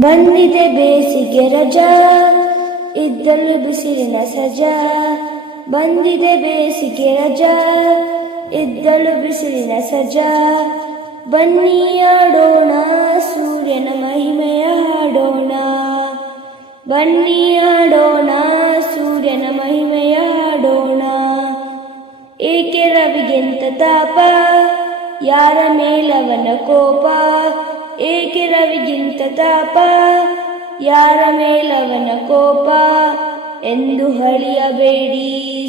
ಬಂದಿದೆ ಬೇಸಿಗೆ ರಜಾ, ಇದ್ದಲು ಬಿಸಿಲಿನ ಸಜಾ. ಬಂದಿದೆ ಬೇಸಿಗೆ ರಜಾ, ಇದ್ದಲು ಬಿಸಿಲಿನ ಸಜಾ. ಬನ್ನಿ ಆಡೋಣ, ಸೂರ್ಯನ ಮಹಿಮೆಯ ಹಾಡೋಣ. ಬನ್ನಿ ಆಡೋಣ, ಸೂರ್ಯನ ಮಹಿಮೆಯ ಹಾಡೋಣ. ಏಕೆ ರವಿಗಿಂತ ತಾಪ, ಯಾರ ಮೇಲವನ ಕೋಪ. ಏಕೆ ರವಿಗಿಂತ ತಾಪ, ಯಾರ ಮೇಲವನ ಕೋಪ. ಎಂದು ಹಳಿಯಬೇಡಿ,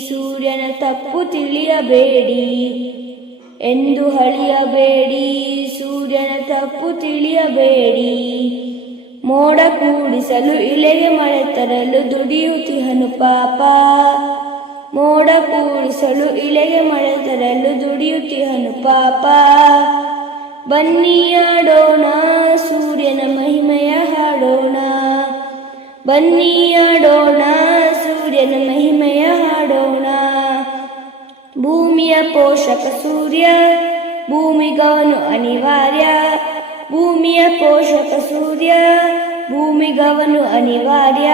ಸೂರ್ಯನ ತಪ್ಪು ತಿಳಿಯಬೇಡಿ. ಎಂದು ಹಳಿಯಬೇಡಿ, ಸೂರ್ಯನ ತಪ್ಪು ತಿಳಿಯಬೇಡಿ. ಮೋಡ ಕೂಡಿಸಲು ಇಳೆಗೆ ಮಳೆ ತರಲು ದುಡಿಯುತ್ತಿಹನು ಪಾಪ. ಮೋಡ ಕೂಡಿಸಲು ಇಳೆಗೆ ಮಳೆ ತರಲು ದುಡಿಯುತ್ತಿಹನು ಪಾಪ. ಬನ್ನಿ ಆಡೋಣ, ಸೂರ್ಯನ ಮಹಿಮೆಯ ಹಾಡೋಣ. ಬನ್ನಿ ಆಡೋಣ, ಸೂರ್ಯನ ಮಹಿಮೆಯ ಹಾಡೋಣ. ಭೂಮಿಯ ಪೋಷಕ ಸೂರ್ಯ, ಭೂಮಿಗವನು ಅನಿವಾರ್ಯ. ಭೂಮಿಯ ಪೋಷಕ ಸೂರ್ಯ, ಭೂಮಿಗವನು ಅನಿವಾರ್ಯ.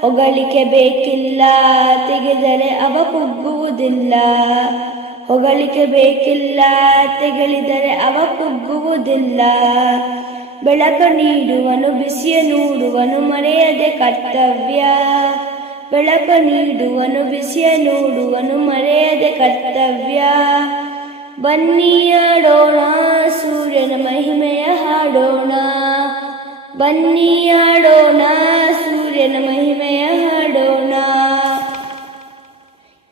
ಹೊಗಳಿಕೆ ಬೇಕಿಲ್ಲ, ತೆಗೆದರೆ ಅವ ಕುಗ್ಗುವುದಿಲ್ಲ. ಹೊಗಳಿಕೆ ಬೇಕಿಲ್ಲ, ತೆಗೆಳಿದರೆ ಅವ ಕುಗ್ಗುವುದಿಲ್ಲ. ಬೆಳಕು ನೀಡುವನು, ಬಿಸಿಯ ನೋಡುವನು, ಮರೆಯದೆ ಕರ್ತವ್ಯ. ಬೆಳಕು ನೀಡುವನು, ಬಿಸಿಯ ನೋಡುವನು, ಮರೆಯದೆ ಕರ್ತವ್ಯ. ಬನ್ನಿ ಆಡೋಣ, ಸೂರ್ಯನ ಮಹಿಮೆಯ ಹಾಡೋಣ. ಬನ್ನಿ ಆಡೋಣ, ಸೂರ್ಯನ ಮಹಿಮೆಯ ಹಾಡೋಣ.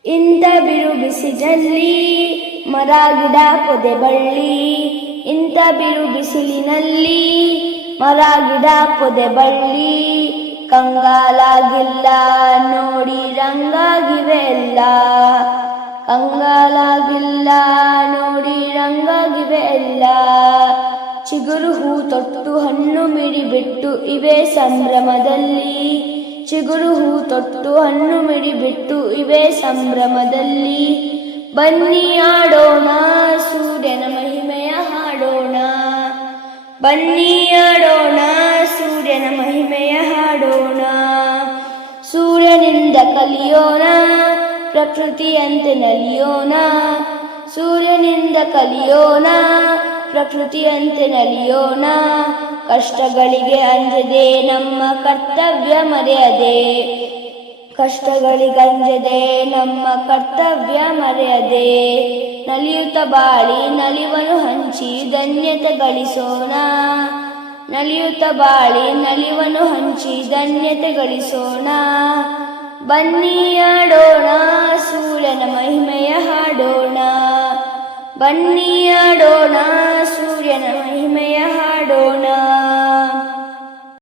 ಇಂಥ ಬಿರು ಬಿಸಿಲಲ್ಲಿ ಮರ ಗಿಡ ಪೊದೆ ಬಳ್ಳಿ. ಇಂಥ ಬಿರು ಬಿಸಿಲಿನಲ್ಲಿ ಮರ ಗಿಡ ಪೊದೆ ಬಳ್ಳಿ. ಕಂಗಾಲಾಗಿಲ್ಲ ನೋಡಿ, ರಂಗಾಗಿವೆ ಎಲ್ಲ. ಕಂಗಾಲಾಗಿಲ್ಲ ನೋಡಿ, ರಂಗಾಗಿವೆ ಎಲ್ಲ. ಚಿಗುರು ಹೂ ತೊಟ್ಟು ಹಣ್ಣು ಮಿಡಿಬಿಟ್ಟು ಇವೆ ಸಂಭ್ರಮದಲ್ಲಿ. ಚಿಗುರು ಹೂ ತೊಟ್ಟು ಹಣ್ಣು ಮಿಡಿಬಿಟ್ಟು ಇವೆ ಸಂಭ್ರಮದಲ್ಲಿ. ಬನ್ನಿ ಆಡೋಣ, ಸೂರ್ಯನ ಮಹಿಮೆಯ ಹಾಡೋಣ. ಬನ್ನಿ ಆಡೋಣ, ಸೂರ್ಯನ ಮಹಿಮೆಯ ಹಾಡೋಣ. ಸೂರ್ಯನಿಂದ ಕಲಿಯೋಣ, ಪ್ರಕೃತಿಯಂತೆ ನಲಿಯೋಣ. ಸೂರ್ಯನಿಂದ ಕಲಿಯೋಣ, ಪ್ರಕೃತಿಯಂತೆ ನಲಿಯೋಣ. ಕಷ್ಟಗಳಿಗೆ ಅಂಜದೆ, ನಮ್ಮ ಕರ್ತವ್ಯ ಮರೆಯದೆ. ಕಷ್ಟಗಳಿಗಂಜದೆ, ನಮ್ಮ ಕರ್ತವ್ಯ ಮರೆಯದೆ. ನಲಿಯುತ್ತ ಬಾಳಿ ನಲಿವನು ಹಂಚಿ ಧನ್ಯತೆ ಗಳಿಸೋಣ. ನಲಿಯುತ್ತ ಬಾಳಿ ನಲಿವನು ಹಂಚಿ ಧನ್ಯತೆ ಗಳಿಸೋಣ. ಬನ್ನಿ ಆಡೋಣ, ಸೂರ್ಯನ ಮಹಿಮೆಯ ಹಾಡೋಣ. ಬನ್ನಿ ಆಡೋಣ,